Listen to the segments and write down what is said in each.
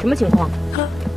什么情况？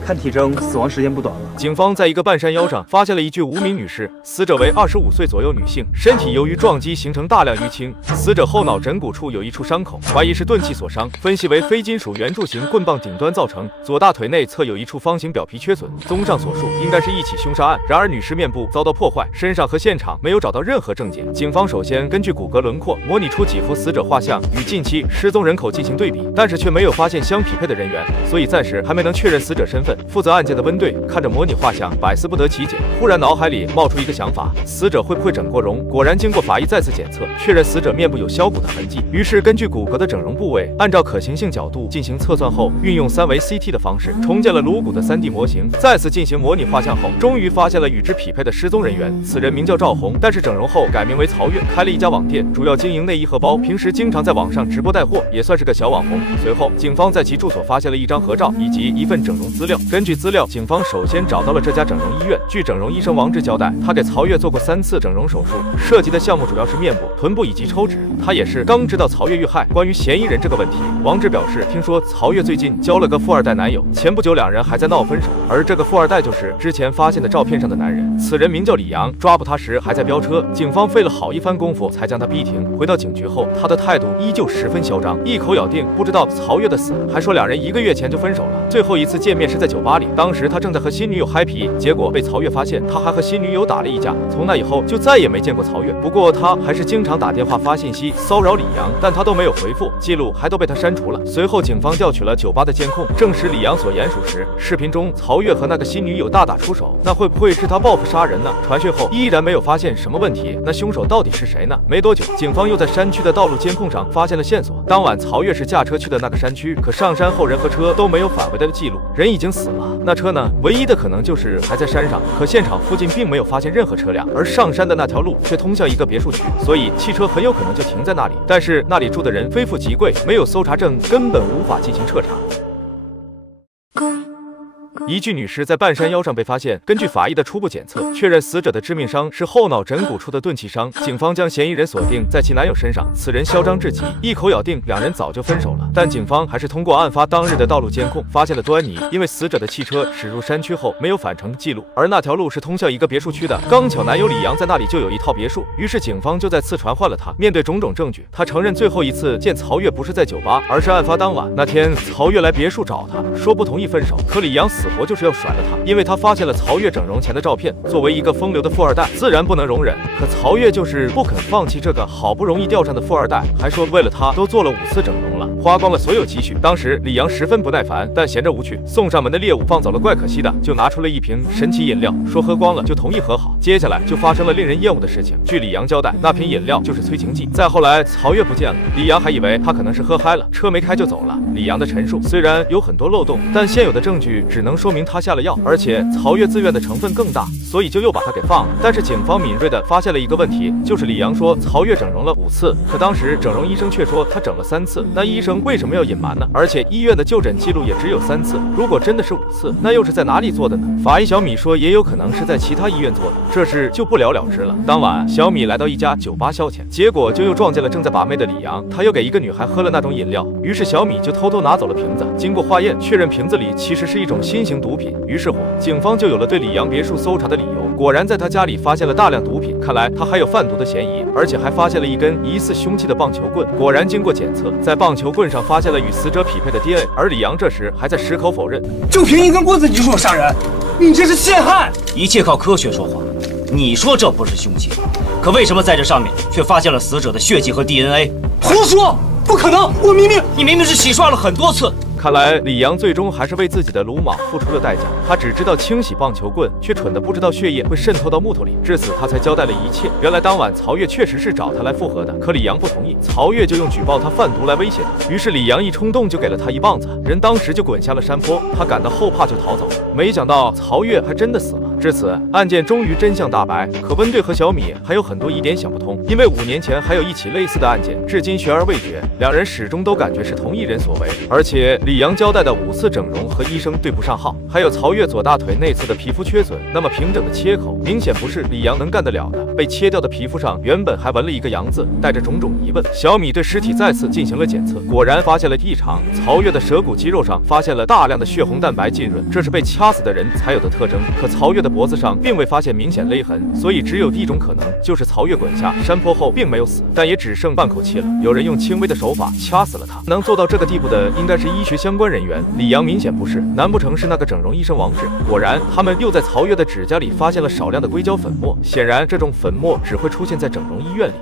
看体征，死亡时间不短了。警方在一个半山腰上发现了一具无名女尸，死者为25岁左右女性，身体由于撞击形成大量淤青，死者后脑枕骨处有一处伤口，怀疑是钝器所伤，分析为非金属圆柱形棍棒顶端造成。左大腿内侧有一处方形表皮缺损。综上所述，应该是一起凶杀案。然而女尸面部遭到破坏，身上和现场没有找到任何证件。警方首先根据骨骼轮廓模拟出几幅死者画像与近期失踪人口进行对比，但是却没有发现相匹配的人员，所以暂时还没能确认死者身份。负责案件的温队看着模拟画像，百思不得其解，忽然脑海里冒出一个想法：死者会不会整过容？果然，经过法医再次检测，确认死者面部有削骨的痕迹。于是根据骨骼的整容部位，按照可行性角度进行测算后，运用3维 CT 的方式重建了颅骨的3D 模型。再次进行模拟画像后，终于发现了与之匹配的失踪人员。此人名叫赵红，但是整容后改名为曹月，开了一家网店，主要经营内衣和包，平时经常在网上直播带货，也算是个小网红。随后，警方在其住所发现了一张合照以及一份整容资料。根据资料，警方首先找到了这家整容医院。据整容医生王志交代，他给曹月做过3次整容手术，涉及的项目主要是面部、臀部以及抽脂。他也是刚知道曹月遇害。关于嫌疑人这个问题，王志表示，听说曹月最近交了个富二代男友，前不久2人还在闹分手，而这个富二代就是之前发现的照片上的男人。此人名叫李阳，抓捕他时还在飙车，警方费了好一番功夫才将他逼停。回到警局后，他的态度依旧十分嚣张，一口咬定不知道曹月的死，还说2人1个月前就分手了。最后一次见面是在酒吧里，当时他正在和新女友嗨皮，结果被曹月发现，他还和新女友打了一架。从那以后就再也没见过曹月，不过他还是经常打电话发信息骚扰李阳，但他都没有回复，记录还都被他删除了。随后警方调取了酒吧的监控，证实李阳所言属实。视频中曹月和那个新女友大打出手，那会不会是他报复杀人呢？传讯后依然没有发现什么问题，那凶手到底是谁呢？没多久，警方又在山区的道路监控上发现了线索。当晚曹月是驾车去的那个山区，可上山后人和车都没有返回的记录，人已经死了。那车呢？唯一的可能就是还在山上，可现场附近并没有发现任何车辆，而上山的那条路却通向一个别墅区，所以汽车很有可能就停在那里。但是那里住的人非富即贵，没有搜查证，根本无法进行彻查。一具女尸在半山腰上被发现，根据法医的初步检测，确认死者的致命伤是后脑枕骨处的钝器伤。警方将嫌疑人锁定在其男友身上，此人嚣张至极，一口咬定2人早就分手了。但警方还是通过案发当日的道路监控发现了端倪，因为死者的汽车驶入山区后没有返程记录，而那条路是通向一个别墅区的。刚巧男友李阳在那里就有一套别墅，于是警方就再次传唤了他。面对种种证据，他承认最后一次见曹月不是在酒吧，而是案发当晚。那天曹月来别墅找他，说不同意分手，可李阳死活就是要甩了他，因为他发现了曹月整容前的照片。作为一个风流的富二代，自然不能容忍。可曹月就是不肯放弃这个好不容易钓上的富二代，还说为了他都做了5次整容了，花光了所有积蓄。当时李阳十分不耐烦，但闲着无趣，送上门的猎物放走了，怪可惜的，就拿出了一瓶神奇饮料，说喝光了就同意和好。接下来就发生了令人厌恶的事情。据李阳交代，那瓶饮料就是催情剂。再后来曹月不见了，李阳还以为他可能是喝嗨了，车没开就走了。李阳的陈述虽然有很多漏洞，但现有的证据只能说明他下了药，而且曹月自愿的成分更大，所以就又把他给放了。但是警方敏锐的发现了一个问题，就是李阳说曹月整容了5次，可当时整容医生却说他整了3次，那医生为什么要隐瞒呢？而且医院的就诊记录也只有3次，如果真的是5次，那又是在哪里做的呢？法医小米说也有可能是在其他医院做的，这事就不了了之了。当晚小米来到一家酒吧消遣，结果就又撞见了正在把妹的李阳，他又给一个女孩喝了那种饮料，于是小米就偷偷拿走了瓶子。经过化验确认瓶子里其实是一种新型毒品，于是乎警方就有了对李阳别墅搜查的理由。果然在他家里发现了大量毒品，看来他还有贩毒的嫌疑，而且还发现了一根疑似凶器的棒球棍。果然经过检测，在棒球棍上发现了与死者匹配的 DNA， 而李阳这时还在矢口否认，就凭一根棍子你就说我杀人，你这是陷害！一切靠科学说话。你说这不是凶器，可为什么在这上面却发现了死者的血迹和 DNA？ 胡说，不可能！你明明是洗刷了很多次。看来李阳最终还是为自己的鲁莽付出了代价。他只知道清洗棒球棍，却蠢得不知道血液会渗透到木头里，至此他才交代了一切。原来当晚曹月确实是找他来复合的，可李阳不同意，曹月就用举报他贩毒来威胁他。于是李阳一冲动就给了他一棒子，人当时就滚下了山坡。他感到后怕就逃走了，没想到曹月还真的死了。至此，案件终于真相大白。可温队和小米还有很多疑点想不通，因为5年前还有一起类似的案件，至今悬而未决，两人始终都感觉是同一人所为。而且李阳交代的5次整容和医生对不上号，还有曹越左大腿内侧的皮肤缺损，那么平整的切口明显不是李阳能干得了的。被切掉的皮肤上原本还纹了一个阳字，带着种种疑问。小米对尸体再次进行了检测，果然发现了异常。曹越的舌骨肌肉上发现了大量的血红蛋白浸润，这是被掐死的人才有的特征。可曹越的脖子上并未发现明显勒痕，所以只有一种可能，就是曹越滚下山坡后并没有死，但也只剩半口气了。有人用轻微的手法掐死了他。能做到这个地步的应该是医学相关人员，李阳明显不是，难不成是那个整容医生王志？果然，他们又在曹越的指甲里发现了少量的硅胶粉末，显然这种粉末只会出现在整容医院里。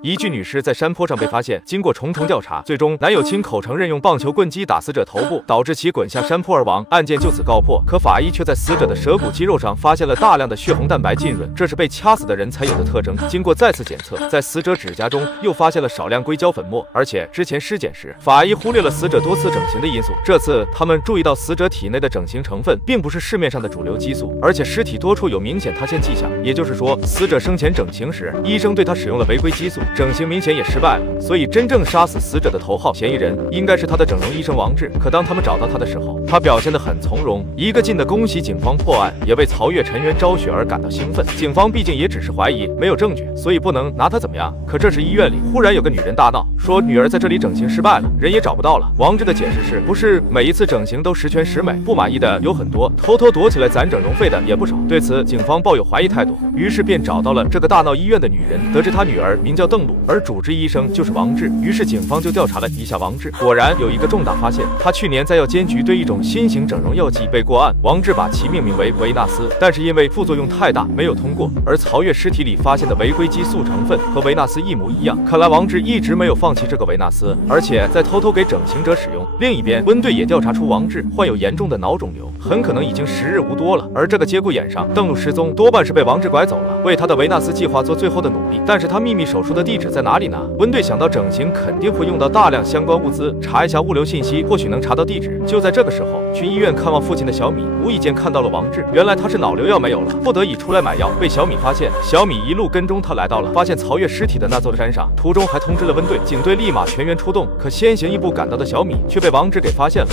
一具女尸在山坡上被发现，经过重重调查，最终男友亲口承认用棒球棍击打死者头部，导致其滚下山坡而亡，案件就此告破。可法医却在死者的舌骨肌肉上发现了大量的血红蛋白浸润，这是被掐死的人才有的特征。经过再次检测，在死者指甲中又发现了少量硅胶粉末，而且之前尸检时，法医忽略了死者多次整形的因素。这次他们注意到死者体内的整形成分并不是市面上的主流激素，而且尸体多处有明显塌陷迹象，也就是说，死者生前整形时，医生对他使用了违规激素，整形明显也失败了。所以真正杀死死者的头号嫌疑人应该是他的整容医生王志。可当他们找到他的时候，他表现得很从容，一个劲的恭喜警方破案，也为曹越沉冤昭雪而感到兴奋。警方毕竟也只是怀疑，没有证据，所以不能拿他怎么样。可这时医院里忽然有个女人大闹，说女儿在这里整形失败了，人也找不到了。王志的解释是，不是每一次整形都十全十美，不满意的有很多，偷偷躲起来攒整容费的也不少。对此，警方抱有怀疑态度，于是便找到了这个大闹医院的女人，得知她女儿名叫邓露，而主治医生就是王志。于是警方就调查了一下王志，果然有一个重大发现，他去年在药监局对一种新型整容药剂被过案，王志把其命名为维纳斯，但是因为副作用太大没有通过。而曹越尸体里发现的违规激素成分和维纳斯一模一样，看来王志一直没有放弃这个维纳斯，而且在偷偷给整形者使用。另一边，温队也调查出王志患有严重的脑肿瘤，很可能已经时日无多了。而这个节骨眼上，邓露失踪多半是被王志拐走了，为他的维纳斯计划做最后的努力。但是他秘密手术的地址在哪里呢？温队想到整形肯定会用到大量相关物资，查一下物流信息，或许能查到地址。就在这个时候，去医院看望父亲的小米无意间看到了王志，原来他是脑瘤药没有了，不得已出来买药，被小米发现。小米一路跟踪他来到了发现曹越尸体的那座山上，途中还通知了温队，警队立马全员出动。可先行一步赶到的小米却被王志给发现了。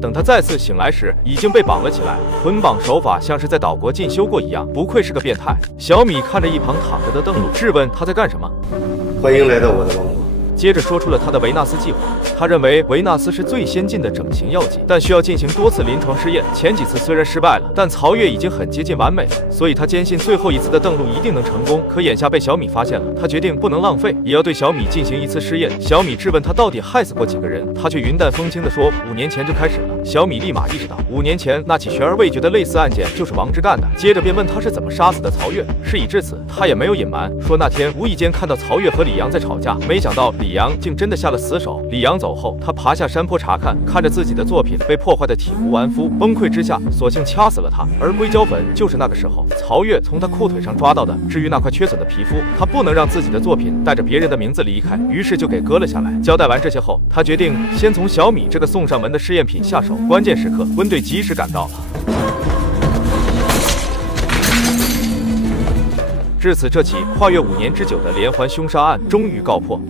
等他再次醒来时，已经被绑了起来，捆绑手法像是在岛国进修过一样，不愧是个变态。小米看着一旁躺着的邓露，质问他在干什么。欢迎来到我的王国。接着说出了他的维纳斯计划。他认为维纳斯是最先进的整形药剂，但需要进行多次临床试验。前几次虽然失败了，但曹越已经很接近完美了，所以他坚信最后一次的邓露一定能成功。可眼下被小米发现了，他决定不能浪费，也要对小米进行一次试验。小米质问他到底害死过几个人，他却云淡风轻地说5年前就开始了。小米立马意识到5年前那起悬而未决的类似案件就是王志干的，接着便问他是怎么杀死的曹越。事已至此，他也没有隐瞒，说那天无意间看到曹越和李阳在吵架，没想到李阳竟真的下了死手。李阳走后，他爬下山坡查看，看着自己的作品被破坏的体无完肤，崩溃之下，索性掐死了他。而硅胶粉就是那个时候曹越从他裤腿上抓到的。至于那块缺损的皮肤，他不能让自己的作品带着别人的名字离开，于是就给割了下来。交代完这些后，他决定先从小米这个送上门的试验品下手。关键时刻，温队及时赶到了。至此，这起跨越5年之久的连环凶杀案终于告破。